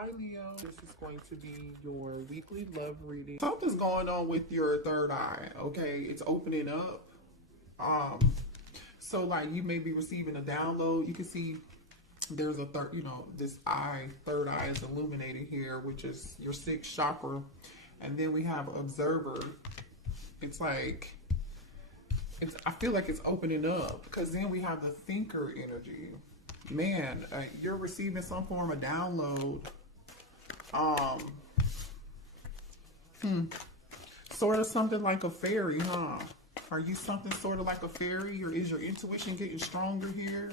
Hi Leo, this is going to be your weekly love reading. Something's going on with your third eye, okay? It's opening up. So like you may be receiving a download. You can see there's a this third eye is illuminated here, which is your sixth chakra. And then we have observer. It's like, I feel like it's opening up because then we have the thinker energy. Man, you're receiving some form of download. Sort of something like a fairy, huh? Are you something sort of like a fairy, or is your intuition getting stronger here?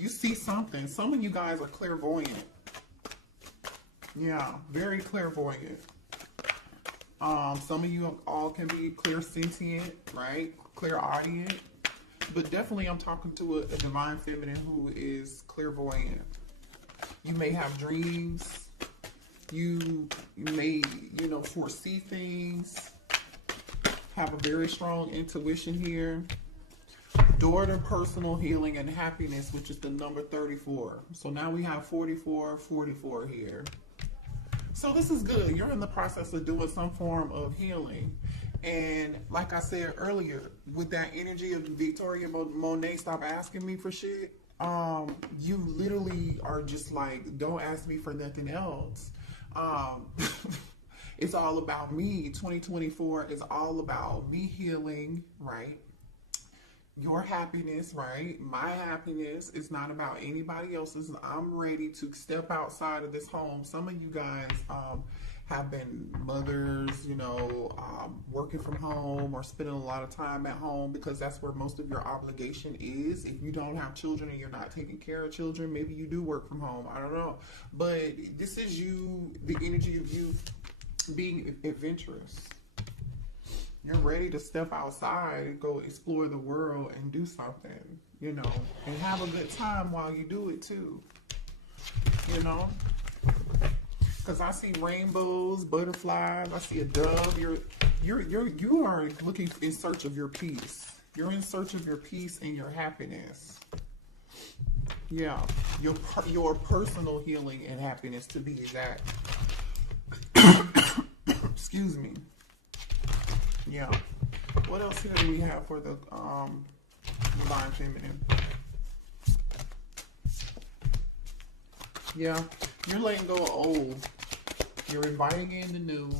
You see something. Some of you guys are clairvoyant. Yeah, very clairvoyant. Some of you all can be clairsentient, right? Clairaudient. But definitely I'm talking to a divine feminine who is clairvoyant. You may have dreams. You may, foresee things. Have a very strong intuition here. Door to personal healing and happiness, which is the number 34. So now we have 44 here. So this is good. You're in the process of doing some form of healing. And like I said earlier, with that energy of Victoria Monet, stop asking me for shit. You literally are just like, don't ask me for nothing else. It's all about me. 2024 is all about me healing, right? Your happiness, right? My happiness is not about anybody else's. I'm ready to step outside of this home. Some of you guys have been mothers, working from home or spending a lot of time at home because that's where most of your obligation is. If you don't have children and you're not taking care of children, maybe you do work from home. I don't know. But this is you, the energy of you being adventurous. You're ready to step outside and go explore the world and do something, and have a good time while you do it too, Because I see rainbows, butterflies. I see a dove. You are looking in search of your peace. You're in search of your peace and your happiness. Yeah, your personal healing and happiness, to be exact. Excuse me. Yeah. What else here do we have for the divine feminine? Yeah, you're letting go of old. You're inviting in the new.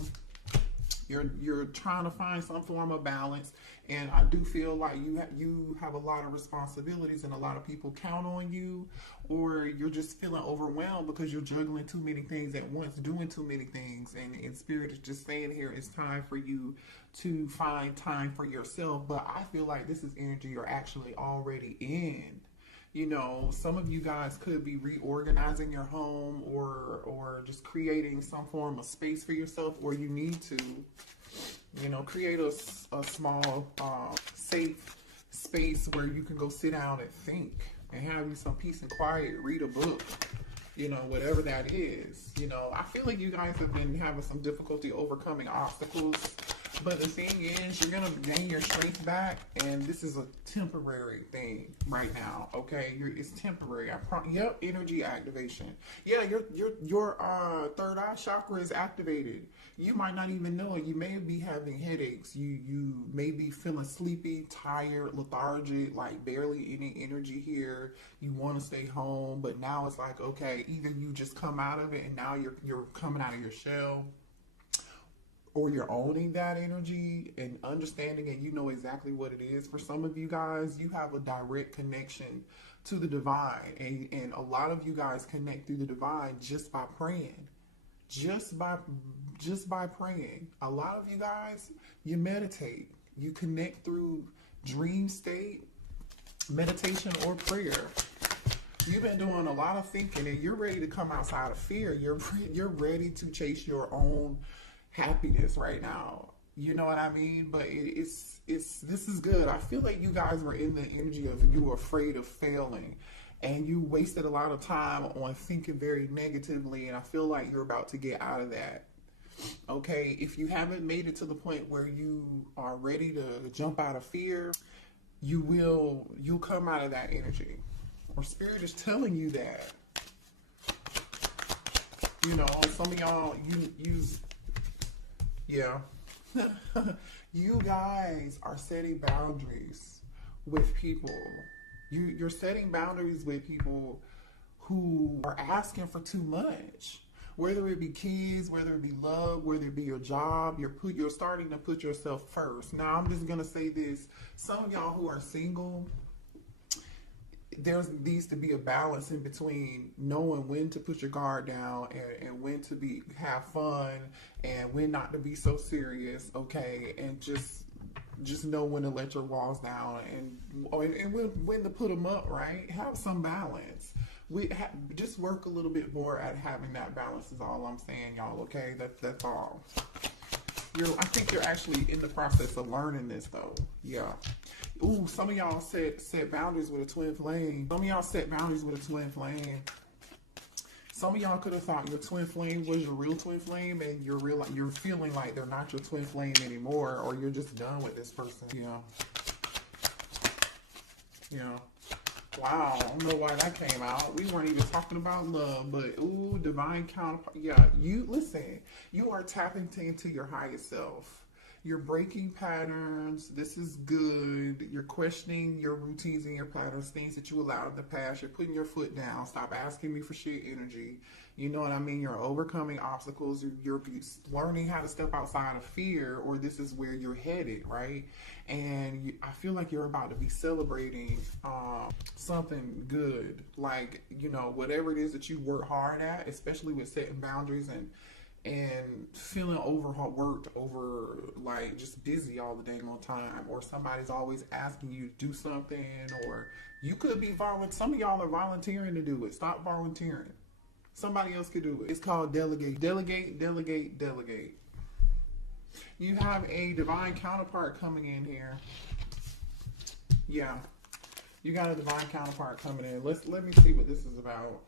You're trying to find some form of balance, and I do feel like you have a lot of responsibilities, and a lot of people count on you, or you're just feeling overwhelmed because you're juggling too many things at once, doing too many things, and Spirit is just saying here it's time for you to find time for yourself. But I feel like this is energy you're actually already in. Some of you guys could be reorganizing your home or just creating some form of space for yourself, or you need to, create a small, safe space where you can go sit down and think and have you some peace and quiet, read a book, whatever that is. I feel like you guys have been having some difficulty overcoming obstacles. But the thing is, you're going to gain your strength back, and this is a temporary thing right now, okay? It's temporary. Yep, energy activation. Yeah, your third eye chakra is activated. You might not even know it. You may be having headaches. You may be feeling sleepy, tired, lethargic, like barely any energy here. You want to stay home, but now it's like, okay, either you just come out of it, and now you're coming out of your shell, or you're owning that energy and understanding it. You know exactly what it is. For some of you guys, you have a direct connection to the divine, and a lot of you guys connect through the divine just by praying. Just by praying. A lot of you guys, you meditate. You connect through dream state, meditation, or prayer. You've been doing a lot of thinking, and you're ready to come outside of fear. You're ready to chase your own happiness right now. You know what I mean? But this is good. I feel like you guys were in the energy of you were afraid of failing, and you wasted a lot of time on thinking very negatively, and I feel like you're about to get out of that. Okay, if you haven't made it to the point where you are ready to jump out of fear, you'll come out of that energy. Or Spirit is telling you that. You know, some of y'all, yeah. You guys are setting boundaries with people. You're setting boundaries with people who are asking for too much. Whether it be kids, whether it be love, whether it be your job, you're starting to put yourself first. Now, I'm just gonna say this: some of y'all who are single, there needs to be a balance in between knowing when to put your guard down and when to have fun and when not to be so serious, okay? And just know when to let your walls down and when to put them up, right? Have some balance. Just work a little bit more at having that balance is all I'm saying, y'all, okay? That's all. I think you're actually in the process of learning this, though. Yeah. Ooh, some of y'all set boundaries with a twin flame. Some of y'all set boundaries with a twin flame. Some of y'all could have thought your twin flame was your real twin flame, and you're feeling like they're not your twin flame anymore, or you're just done with this person. Yeah. Yeah. Wow, I don't know why that came out. We weren't even talking about love, but ooh, divine counterpart. Yeah, listen, you are tapping into your highest self. You're breaking patterns. This is good. You're questioning your routines and your patterns, things that you allowed in the past. You're putting your foot down. Stop asking me for shit energy. You know what I mean? You're overcoming obstacles. You're learning how to step outside of fear, or this is where you're headed, right? And I feel like you're about to be celebrating something good. Like, you know, whatever it is that you work hard at, especially with setting boundaries and feeling overworked, like just busy all the dang on time, or somebody's always asking you to do something, or you could be some of y'all are volunteering to do it. Stop volunteering. Somebody else could do it. It's called delegate. Delegate, delegate, delegate. You have a divine counterpart coming in here. Yeah. You got a divine counterpart coming in. Let me see what this is about.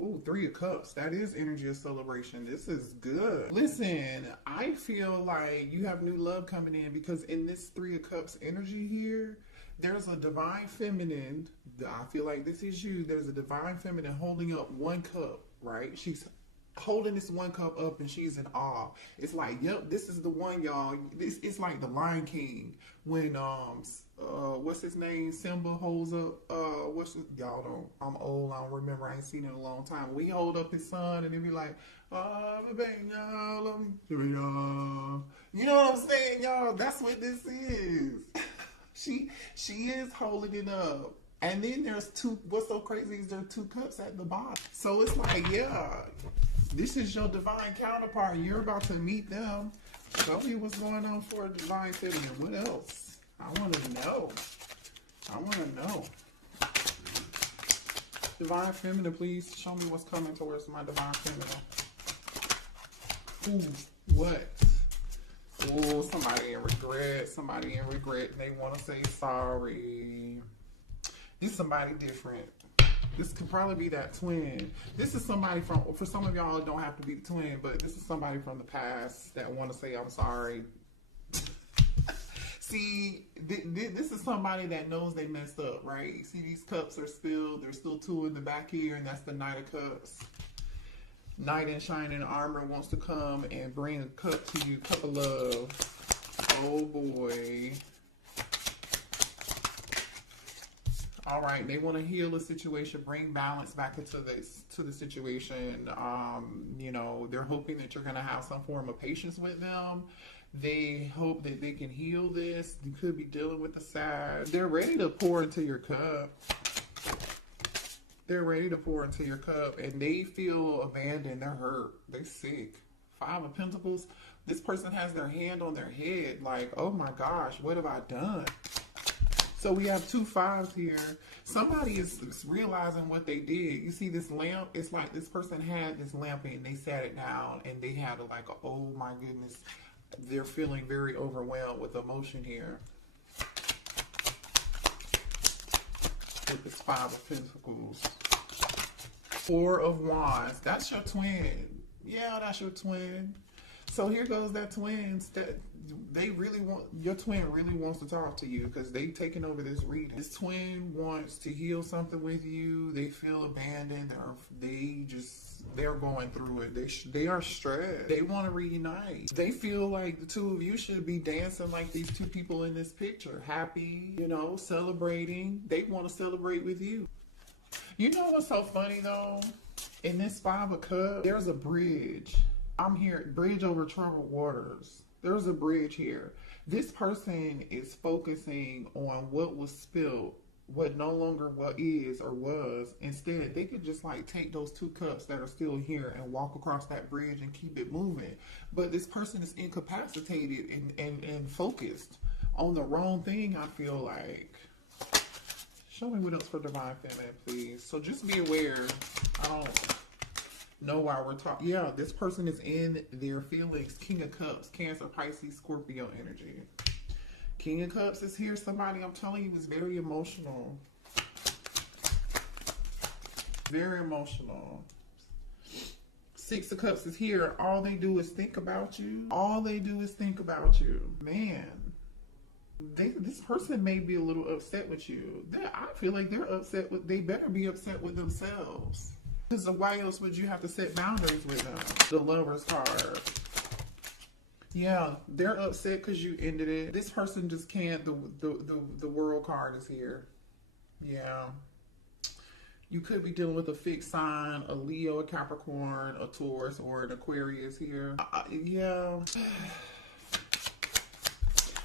Ooh, 3 of Cups. That is energy of celebration. This is good. Listen, I feel like you have new love coming in, because in this 3 of Cups energy here, there's a divine feminine. I feel like this is you. There's a divine feminine holding up 1 cup, right? She's holding this 1 cup up and she's in awe. It's like, yep, this is the one, y'all. It's like the Lion King when what's his name? Simba holds up y'all don't, I'm old, I don't remember, I ain't seen it in a long time. We hold up his son and he be like, baby, y'all, let me do y'all. You know what I'm saying, y'all? That's what this is. She is holding it up. And then there's 2, what's so crazy is there are 2 cups at the bottom. So it's like, yeah, this is your divine counterpart. You're about to meet them. Tell me what's going on for a divine feminine. What else? I want to know. Divine feminine, please show me what's coming towards my divine feminine. Ooh, what? Oh, somebody in regret. They want to say sorry. This is somebody different. This could probably be that twin. This is somebody for some of y'all, it don't have to be the twin, but this is somebody from the past that want to say, I'm sorry. See, this is somebody that knows they messed up, right? See, these cups are spilled. There's still 2 in the back here, and that's the Knight of Cups. Knight in shining armor wants to come and bring a cup to you, cup of love. Oh boy. All right, they want to heal the situation, bring balance back into the situation. You know, they're hoping that you're going to have some form of patience with them. They hope that they can heal this. You could be dealing with the sad. They're ready to pour into your cup. And they feel abandoned. They're hurt. They're sick. 5 of Pentacles. This person has their hand on their head like, oh my gosh, what have I done? So we have 2 5s here. Somebody is realizing what they did. You see this lamp? It's like this person had this lamp and they sat it down and they had oh my goodness. They're feeling very overwhelmed with emotion here. With this 5 of Pentacles. 4 of Wands. That's your twin. Yeah, that's your twin. So here goes that twin. Your twin really wants to talk to you because they taking over this reading. This twin wants to heal something with you. They feel abandoned. They're going through it. They are stressed. They want to reunite. They feel like the two of you should be dancing like these two people in this picture. Happy, you know, celebrating. They want to celebrate with you. You know what's so funny though? In this Five of Cups, there's a bridge. I'm here, bridge over troubled waters. There's a bridge here. This person is focusing on what was spilled, what no longer what is or was. Instead, they could just like take those two cups that are still here and walk across that bridge and keep it moving. But this person is incapacitated and focused on the wrong thing, I feel like. Show me what else for Divine Feminine, please. So just be aware. I don't know why we're talking. Yeah, this person is in their feelings. King of Cups, Cancer, Pisces, Scorpio energy. King of Cups is here. Somebody, I'm telling you, is very emotional. Very emotional. Six of Cups is here. All they do is think about you. All they do is think about you. Man. This person may be a little upset with you. I feel like they're upset with, they better be upset with themselves. Because why else would you have to set boundaries with them? The Lover's card. Yeah, they're upset because you ended it. This person just can't. The World card is here. Yeah. You could be dealing with a fixed sign, a Leo, a Capricorn, a Taurus, or an Aquarius here. Yeah.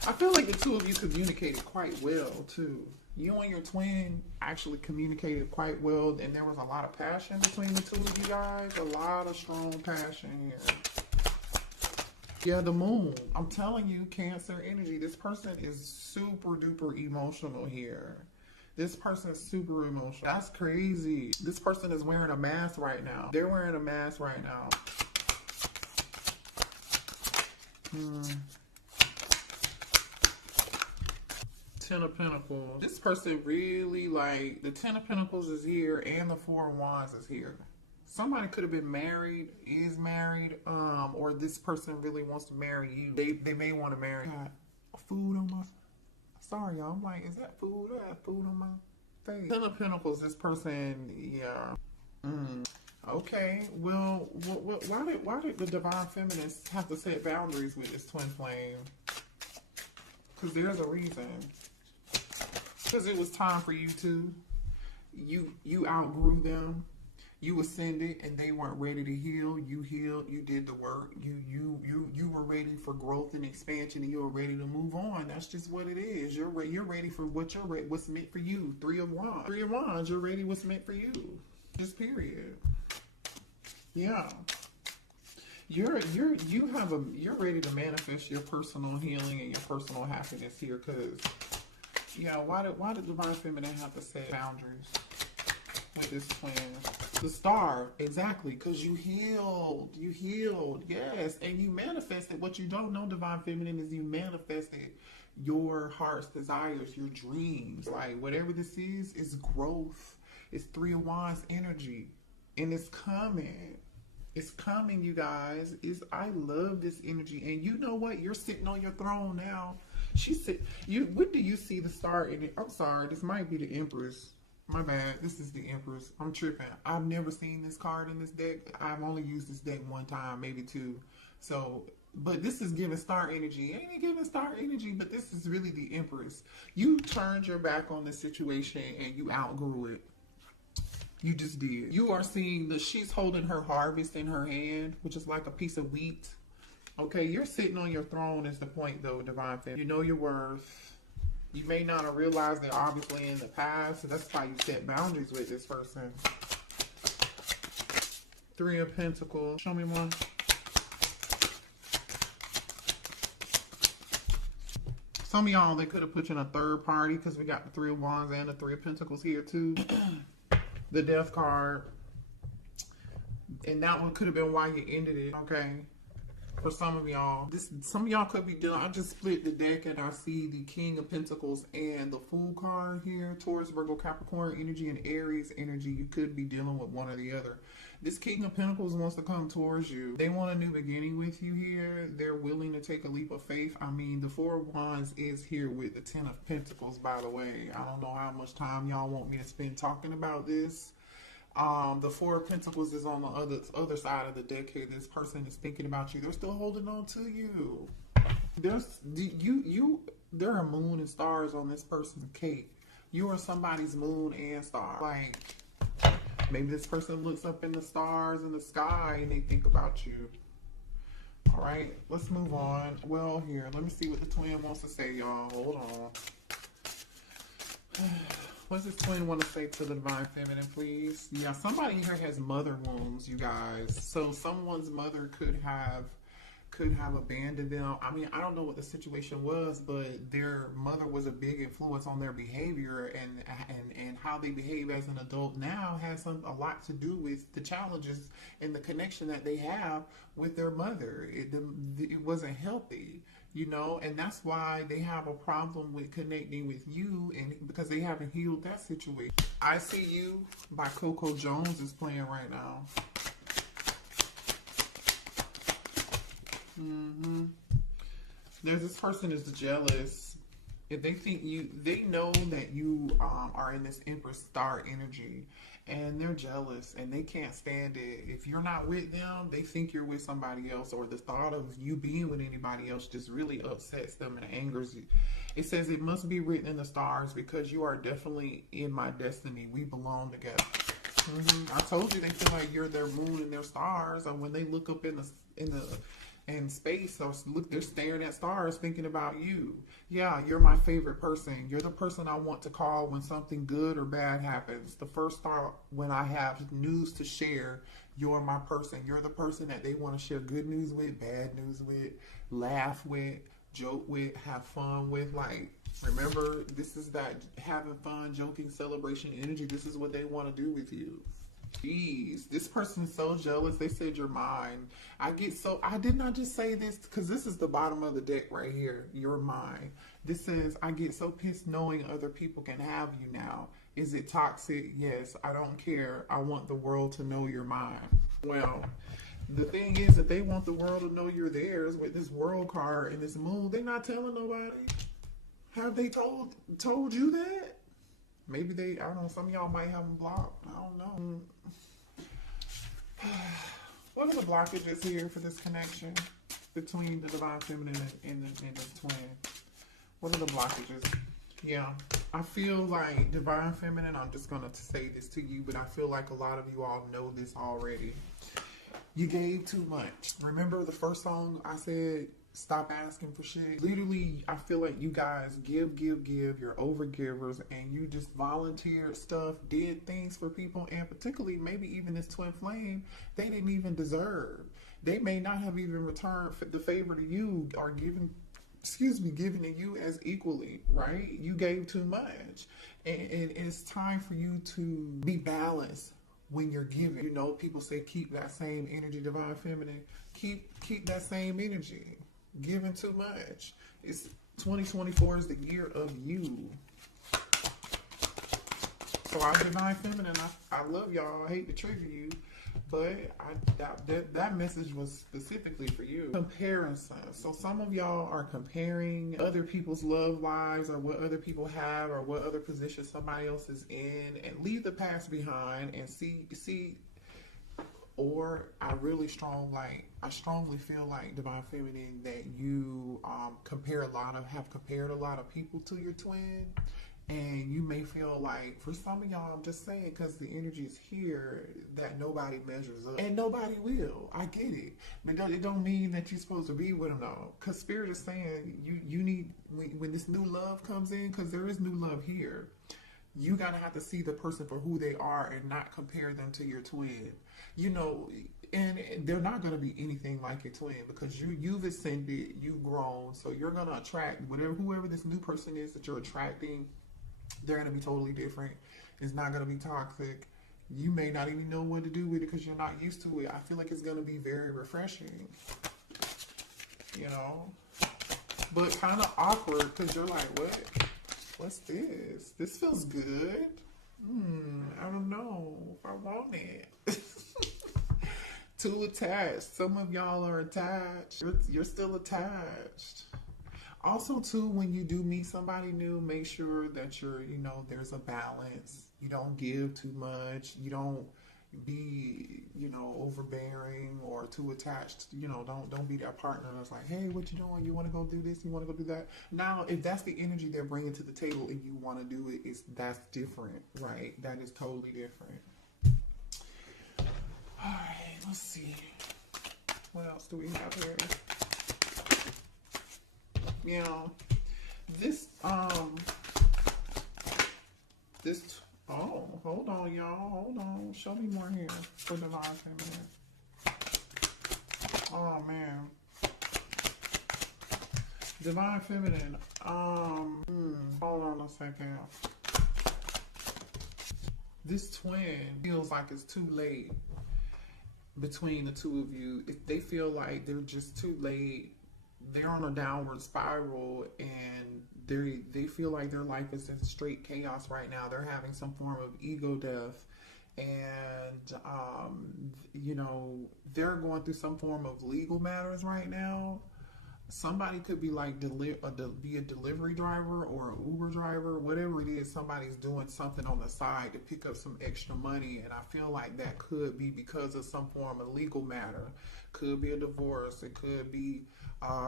I feel like the two of you communicated quite well, too. You and your twin actually communicated quite well, and there was a lot of passion between the two of you guys. A lot of strong passion here. Yeah, the Moon. I'm telling you, Cancer energy. This person is super duper emotional here. This person is super emotional. That's crazy. This person is wearing a mask right now. They're wearing a mask right now. Ten of Pentacles. This person really, like, the Ten of Pentacles is here and the Four of Wands is here. Somebody could have been married, is married, or this person really wants to marry you. They may want to marry. Got food on my, sorry y'all, I'm like, is that food? I have food on my face. Ten of Pentacles, this person, yeah. Okay, well, why did the Divine Feminines have to set boundaries with this twin flame? Because there's a reason. Because it was time for you to. You outgrew them. You ascended, and they weren't ready to heal. You healed. You did the work. You were ready for growth and expansion, and you were ready to move on. That's just what it is. You're ready for what's meant for you. Three of Wands. Three of Wands. You're ready. What's meant for you. Just period. Yeah. You're ready to manifest your personal healing and your personal happiness here, because yeah, why did Divine Feminine have to set boundaries with this twin? The Star, exactly, because you healed, yes, and you manifested. What you don't know, Divine Feminine, is you manifested your heart's desires, your dreams. Like, whatever this is growth. It's Three of Wands energy, and it's coming. It's coming, you guys. I love this energy. And you know what? You're sitting on your throne now. When do you see the Star in it? I'm sorry, this might be the Empress. My bad. This is the Empress. I'm tripping. I've never seen this card in this deck. I've only used this deck one time, maybe two. So, but this is giving Star energy. Ain't it giving Star energy? But this is really the Empress. You turned your back on the situation and you outgrew it. You just did. You are seeing she's holding her harvest in her hand, which is like a piece of wheat. Okay, you're sitting on your throne is the point, though, Divine Feminine. You know your worth. You may not have realized it, obviously, in the past. So that's why you set boundaries with this person. Three of Pentacles. Show me one. Some of y'all, they could have put you in a third party, because we got the Three of Wands and the Three of Pentacles here, too. The Death card. And that one could have been why you ended it, okay? For some of y'all. Some of y'all could be dealing. I just split the deck and I see the King of Pentacles and the Fool card here. Taurus, Virgo, Capricorn energy, and Aries energy. You could be dealing with one or the other. This King of Pentacles wants to come towards you. They want a new beginning with you here. They're willing to take a leap of faith. I mean, the Four of Wands is here with the Ten of Pentacles, by the way. I don't know how much time y'all want me to spend talking about this. The Four of Pentacles is on the other side of the deck here. This person is thinking about you. They're still holding on to you. There are moon and stars on this person's cape. You are somebody's moon and star. Like, maybe this person looks up in the stars in the sky and they think about you. All right, let's move on. Well, here, let me see what the twin wants to say, y'all. Hold on. What's this twin want to say to the divine feminine, please? Yeah, somebody here has mother wounds, you guys. So someone's mother could have abandoned them. I mean, I don't know what the situation was, but their mother was a big influence on their behavior, and how they behave as an adult now has a lot to do with the challenges and the connection that they have with their mother. It wasn't healthy, you know, and that's why they have a problem with connecting with you, and because they haven't healed that situation. I See You by Coco Jones is playing right now. There's this person is jealous. If they think they know that you are in this Empress star energy, and they're jealous and they can't stand it. If you're not with them, they think you're with somebody else, or the thought of you being with anybody else just really upsets them and angers you. It says it must be written in the stars because you are definitely in my destiny. We belong together. I told you they feel like you're their moon and their stars, and when they look up in space, or look, they're staring at stars thinking about you. Yeah, you're my favorite person. You're the person I want to call when something good or bad happens. The first thought when I have news to share, you're my person. You're the person that they want to share good news with, bad news with, laugh with, joke with, have fun with. Like, remember, this is that having fun, joking, celebration energy. This is what they want to do with you. Jeez, this person is so jealous. They said you're mine. I did not just say this because this is the bottom of the deck right here. You're mine. This says, I get so pissed knowing other people can have you now. Is it toxic? Yes, I don't care. I want the world to know you're mine. Well, the thing is that they want the world to know you're theirs with this world card and this moon. They're not telling nobody. Have they told you that? Maybe they, I don't know, some of y'all might have them blocked. I don't know. What are the blockages here for this connection between the divine feminine and the twin? What are the blockages? Yeah, I feel like divine feminine, I'm just going to say this to you, but I feel like a lot of you all know this already. You gave too much. Remember the first song I said, stop asking for shit? Literally, I feel like you guys give. You're over givers, and you just volunteered stuff, did things for people, and particularly maybe even this twin flame, they didn't even deserve. They may not have even returned the favor to you or given to you as equally, right? You gave too much, and it's time for you to be balanced when you're giving. You know, people say keep that same energy, divine feminine. Keep that same energy. Giving too much. It's 2024 is the year of you. So our divine feminine, I love y'all. I hate to trigger you, but that message was specifically for you. Comparison. So some of y'all are comparing other people's love lives, or what other people have, or what other position somebody else is in, and leave the past behind and see. Or I strongly feel like divine feminine that you have compared a lot of people to your twin, and you may feel like, for some of y'all, I'm just saying because the energy is here, that nobody measures up, and nobody will. I get it, but it don't mean that you're supposed to be with them though, because Spirit is saying you need, when this new love comes in, because there is new love here, you gotta have to see the person for who they are and not compare them to your twin. You know, and they're not going to be anything like your twin, because you've ascended, you've grown, so you're going to attract whoever this new person is that you're attracting. They're going to be totally different. It's not going to be toxic. You may not even know what to do with it because you're not used to it. I feel like it's going to be very refreshing, you know, but kind of awkward because you're like, what's this? This feels good. I don't know if I want it. Too attached. Some of y'all are attached. You're still attached. Also, too, when you do meet somebody new, make sure that there's a balance. You don't give too much. You don't be, you know, overbearing or too attached. You know, don't be that partner that's like, hey, what you doing? You want to go do this? You want to go do that? Now, if that's the energy they're bringing to the table and you want to do it, that's different, right? That is totally different. All right, let's see. What else do we have here? Yeah, this, oh, hold on, y'all. Hold on. Show me more here for Divine Feminine. Oh, man. Divine Feminine. Hold on a second. This twin feels like it's too late between the two of you. If they feel like they're just too late, they're on a downward spiral, and they feel like their life is in straight chaos right now. They're having some form of ego death, and you know, they're going through some form of legal matters right now. Somebody could be like be a delivery driver or an Uber driver, whatever it is. Somebody's doing something on the side to pick up some extra money, and I feel like that could be because of some form of legal matter. Could be a divorce. It could be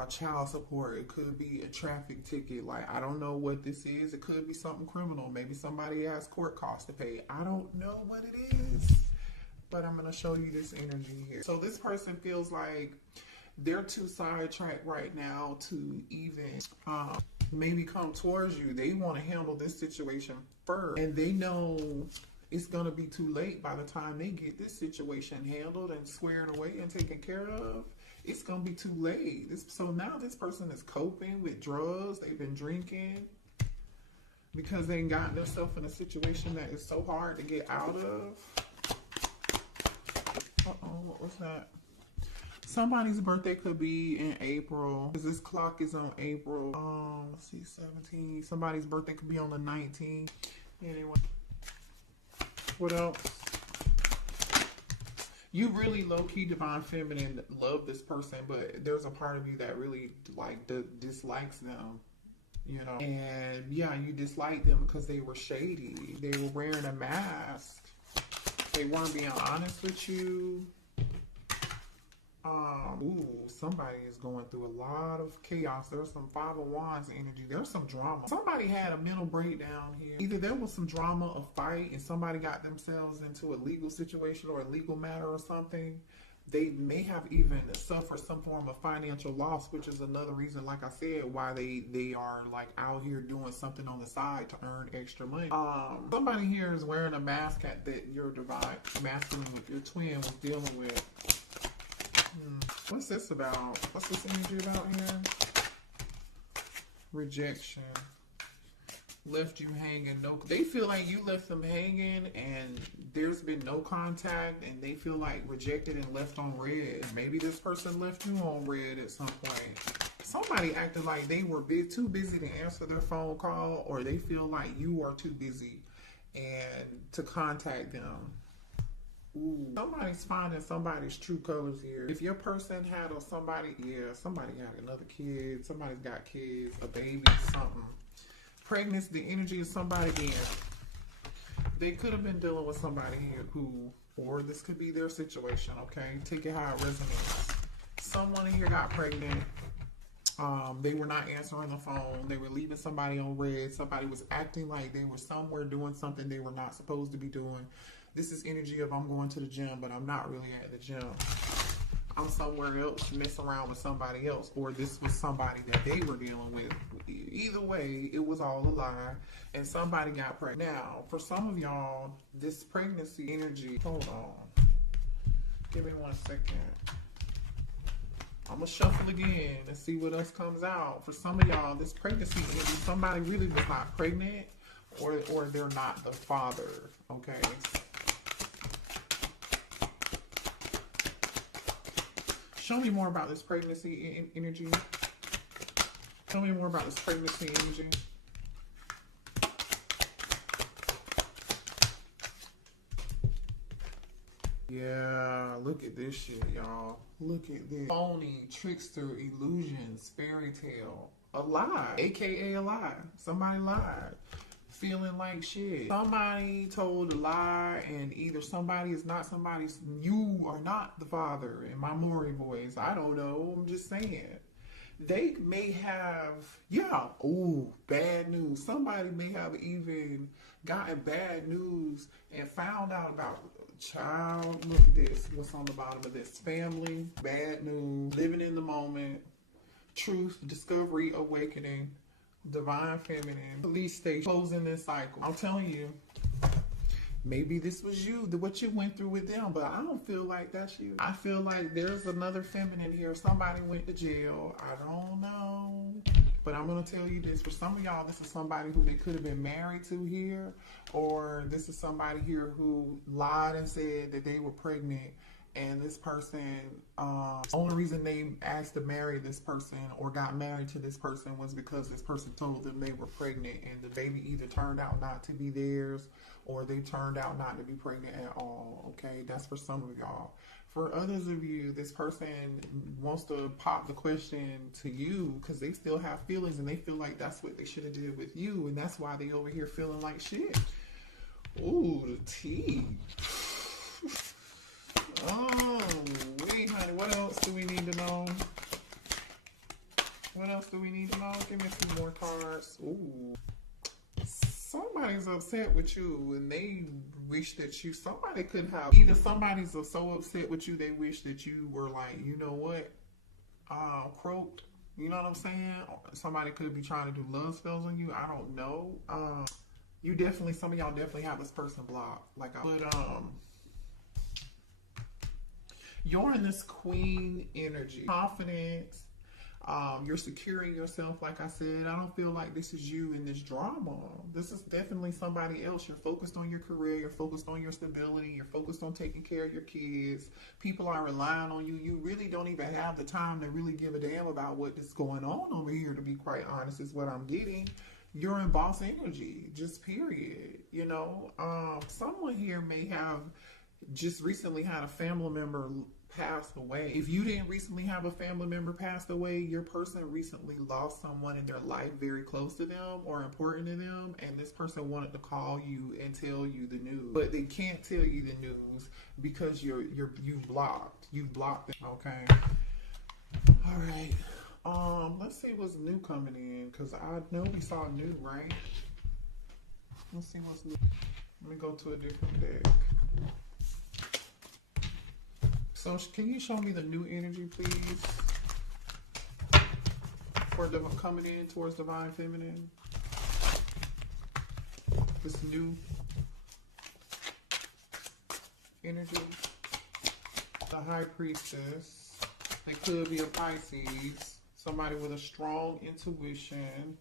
child support. It could be a traffic ticket. Like, I don't know what this is. It could be something criminal. Maybe somebody has court costs to pay. I don't know what it is, but I'm going to show you this energy here. So this person feels like they're too sidetracked right now to even maybe come towards you. They want to handle this situation first, and they know it's going to be too late by the time they get this situation handled and squared away and taken care of. It's going to be too late. So now this person is coping with drugs. They've been drinking because they got themselves in a situation that is so hard to get out of. Uh-oh, what was that? Somebody's birthday could be in April, because this clock is on April. Let's see, 17. Somebody's birthday could be on the 19th. Anyway, what else? You really low-key Divine Feminine love this person, but there's a part of you that really dislikes them, you know. And yeah, you dislike them because they were shady. They were wearing a mask. They weren't being honest with you. Somebody is going through a lot of chaos. There's some Five of Wands energy. There's some drama. Somebody had a mental breakdown here. Either there was some drama, a fight, and somebody got themselves into a legal situation or a legal matter or something. They may have even suffered some form of financial loss, which is another reason, like I said, why they are like out here doing something on the side to earn extra money. Somebody here is wearing a mask that your divine masculine with your twin was dealing with. What's this about? What's this energy about here? Rejection. Left you hanging. No, they feel like you left them hanging and there's been no contact, and they feel like rejected and left on red. Maybe this person left you on red at some point. Somebody acted like they were too busy to answer their phone call, or they feel like you are too busy and to contact them. Ooh, somebody's finding somebody's true colors here. If your person had somebody had another kid, somebody's got kids, a baby, something. Pregnancy, the energy of somebody again. They could have been dealing with somebody here or this could be their situation, okay? Take it how it resonates. Someone here got pregnant. They were not answering the phone. They were leaving somebody on red. Somebody was acting like they were somewhere doing something they were not supposed to be doing. This is energy of I'm going to the gym, but I'm not really at the gym. I'm somewhere else messing around with somebody else, or this was somebody that they were dealing with. Either way, it was all a lie, and somebody got pregnant. Now, for some of y'all, this pregnancy energy, hold on. Give me 1 second. I'm going to shuffle again and see what else comes out. For some of y'all, this pregnancy energy, somebody really was not pregnant, or they're not the father, okay? Show me more about this pregnancy energy. Tell me more about this pregnancy energy. Yeah, look at this shit, y'all. Look at this. Phony, trickster, illusions, fairy tale. A lie, aka a lie. Somebody lied. feeling like shit. Somebody told a lie, and either somebody is not somebody's, you are not the father in my Maury voice. I don't know. I'm just saying. They may have, yeah, ooh, bad news. Somebody may have even gotten bad news and found out about child. Look at this. What's on the bottom of this? Family, bad news, living in the moment, truth, discovery, awakening, divine feminine, police station, closing this cycle. I'm telling you, maybe this was you, what you went through with them, but I don't feel like that's you. I feel like there's another feminine here. Somebody went to jail. I don't know. But I'm going to tell you this. For some of y'all, this is somebody who they could have been married to here, or this is somebody here who lied and said that they were pregnant, and this person, the only reason they asked to marry this person or got married to this person was because this person told them they were pregnant, and the baby either turned out not to be theirs or they turned out not to be pregnant at all. Okay, that's for some of y'all. For others of you, this person wants to pop the question to you because they still have feelings and they feel like that's what they should have did with you, and that's why they over here feeling like shit. Ooh, the tea. Oh, wait, honey, what else do we need to know? What else do we need to know? Give me a few more cards. Ooh. Somebody's upset with you and they wish that you, somebody could have, either somebody's so upset with you they wish that you were like, you know what, croaked. You know what I'm saying? Somebody could be trying to do love spells on you. I don't know. You definitely, some of y'all definitely have this person blocked. Like, you're in this queen energy, confidence. You're securing yourself. Like I said, I don't feel like this is you in this drama. This is definitely somebody else. You're focused on your career. You're focused on your stability. You're focused on taking care of your kids. People are relying on you. You really don't even have the time to really give a damn about what is going on over here, to be quite honest, is what I'm getting. You're in boss energy, just period. You know, someone here may have just recently had a family member passed away. If you didn't recently have a family member passed away, your person recently lost someone in their life very close to them or important to them, and this person wanted to call you and tell you the news, but they can't tell you the news because you've blocked them. Okay. All right. Let's see what's new coming in, because I know we saw new, right? Let's see what's new. Let me go to a different deck. So can you show me the new energy, please, for coming in towards divine feminine? This new energy. The high priestess. They could be a Pisces. Somebody with a strong intuition.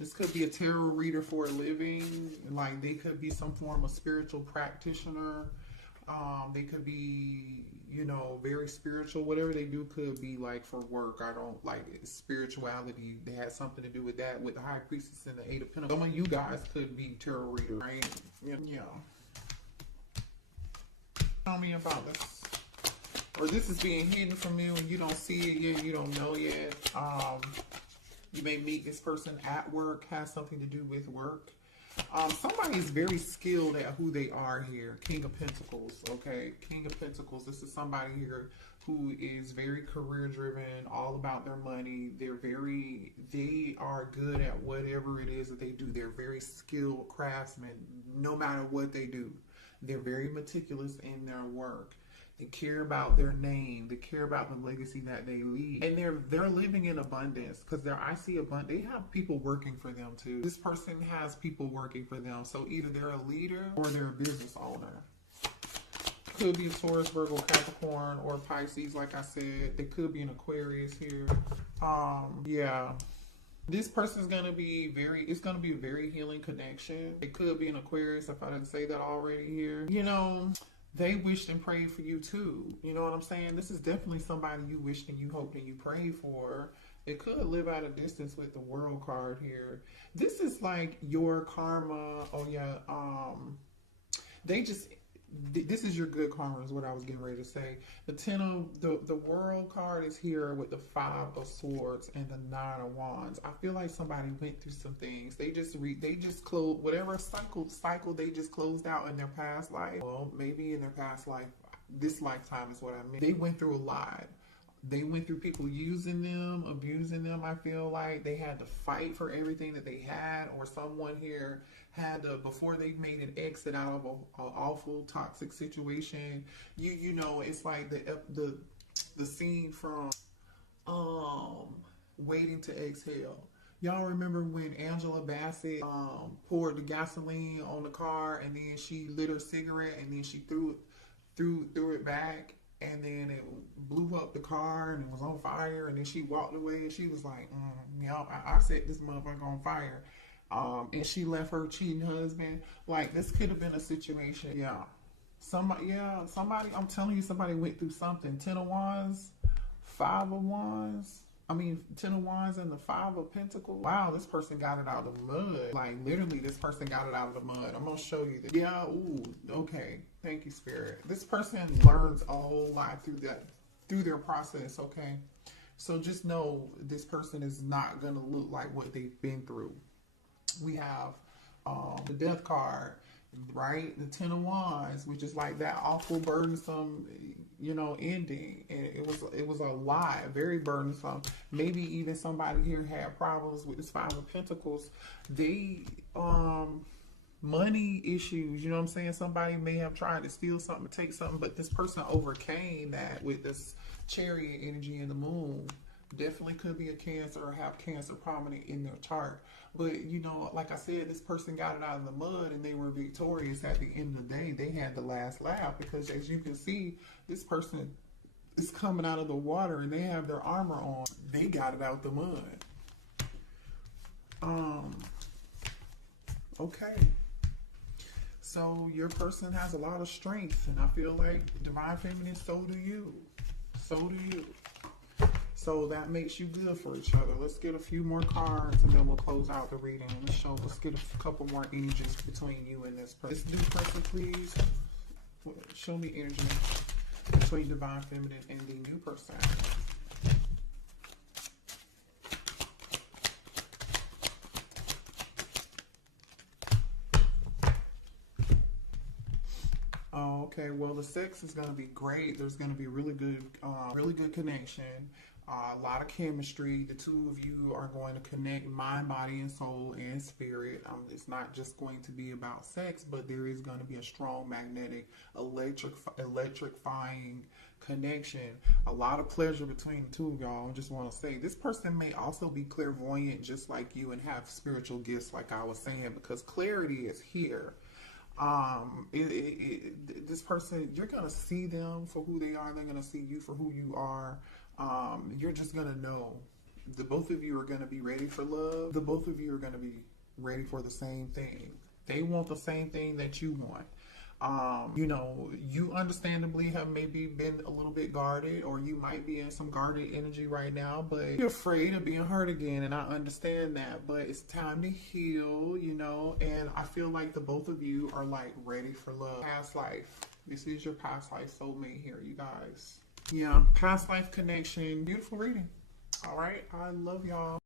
This could be a tarot reader for a living. Like, they could be some form of spiritual practitioner. They could be, you know, very spiritual. Whatever they do could be like for work. I don't like it. Spirituality. They had something to do with that, with the high priestess and the Eight of Pentacles. Some of you guys could be tarot readers, right? Yeah. Tell me about this. Or this is being hidden from you and you don't see it yet. You don't know yet. You may meet this person at work. Has something to do with work. Somebody is very skilled at who they are here. King of Pentacles, okay? King of Pentacles. This is somebody here who is very career driven, all about their money. They are good at whatever it is that they do. They're very skilled craftsmen, no matter what they do. They're very meticulous in their work. They care about their name. They care about the legacy that they leave. And they're living in abundance, because I see abundance. They have people working for them too. This person has people working for them. So either they're a leader or they're a business owner. Could be a Taurus, Virgo, Capricorn, or Pisces, like I said. They could be an Aquarius here. Yeah. This person's going to be it's going to be a very healing connection. It could be an Aquarius, if I didn't say that already here. You know, they wished and prayed for you too. You know what I'm saying? This is definitely somebody you wished and you hoped and you prayed for. It could live at a distance with the World card here. This is like your karma. Oh yeah. this is your good karma is what I was getting ready to say. The the world card is here with the 5 of swords and the 9 of wands. I feel like somebody went through some things. They just closed whatever cycle they just closed out in their past life. Well, maybe in their past life, this lifetime is what I mean. They went through a lot. They went through people using them, abusing them. I feel like they had to fight for everything that they had, or someone here had to, before they made an exit out of an awful toxic situation. You know, it's like the scene from Waiting to Exhale. Y'all remember when Angela Bassett poured the gasoline on the car, and then she lit her cigarette, and then she threw it back, and then it blew up the car and it was on fire, and then she walked away and she was like, I set this motherfucker on fire. And she left her cheating husband. Like, this could have been a situation. Somebody, I'm telling you, somebody went through something. 10 of Wands, 5 of Wands. 10 of Wands and the 5 of Pentacles. Wow, this person got it out of the mud. Like, literally, this person got it out of the mud. I'm going to show you this. Yeah, ooh, okay. Thank you, Spirit. This person learns a whole lot through their process, okay? So just know this person is not going to look like what they've been through. We have the Death card, right? The 10 of Wands, which is like that awful, burdensome, ending. And it was a lot, very burdensome. Maybe even somebody here had problems with this 5 of Pentacles. They money issues, you know what I'm saying? Somebody may have tried to steal something, take something, but this person overcame that with this Chariot energy in the moon. Definitely could be a Cancer or have Cancer prominent in their chart. But, like I said, this person got it out of the mud and they were victorious at the end of the day. They had the last laugh because, as you can see, this person is coming out of the water and they have their armor on. They got it out the mud. Okay. So your person has a lot of strength, and I feel like Divine Feminine, so do you. So do you. So that makes you good for each other. Let's get a few more cards and then we'll close out the reading. Let's get a couple more energies between you and this person. This new person, please. Show me energy between Divine Feminine and the new person. Oh, okay. Well, the sex is going to be great. There's going to be really good connection. A lot of chemistry. The two of you are going to connect mind, body, and soul and spirit. It's not just going to be about sex, but there is going to be a strong magnetic, electrifying connection. A lot of pleasure between the two of y'all. I just want to say this person may also be clairvoyant just like you and have spiritual gifts like I was saying, because clarity is here. This person, you're going to see them for who they are. They're going to see you for who you are. You're just going to know the both of you are going to be ready for love. The both of you are going to be ready for the same thing. They want the same thing that you want. You understandably have maybe been a little bit guarded, or you might be in some guarded energy right now, but you're afraid of being hurt again, and I understand that, but it's time to heal, and I feel like the both of you are like ready for love. Past life. This is your past life soulmate here, you guys. Yeah, past life connection. Beautiful reading. All right. I love y'all.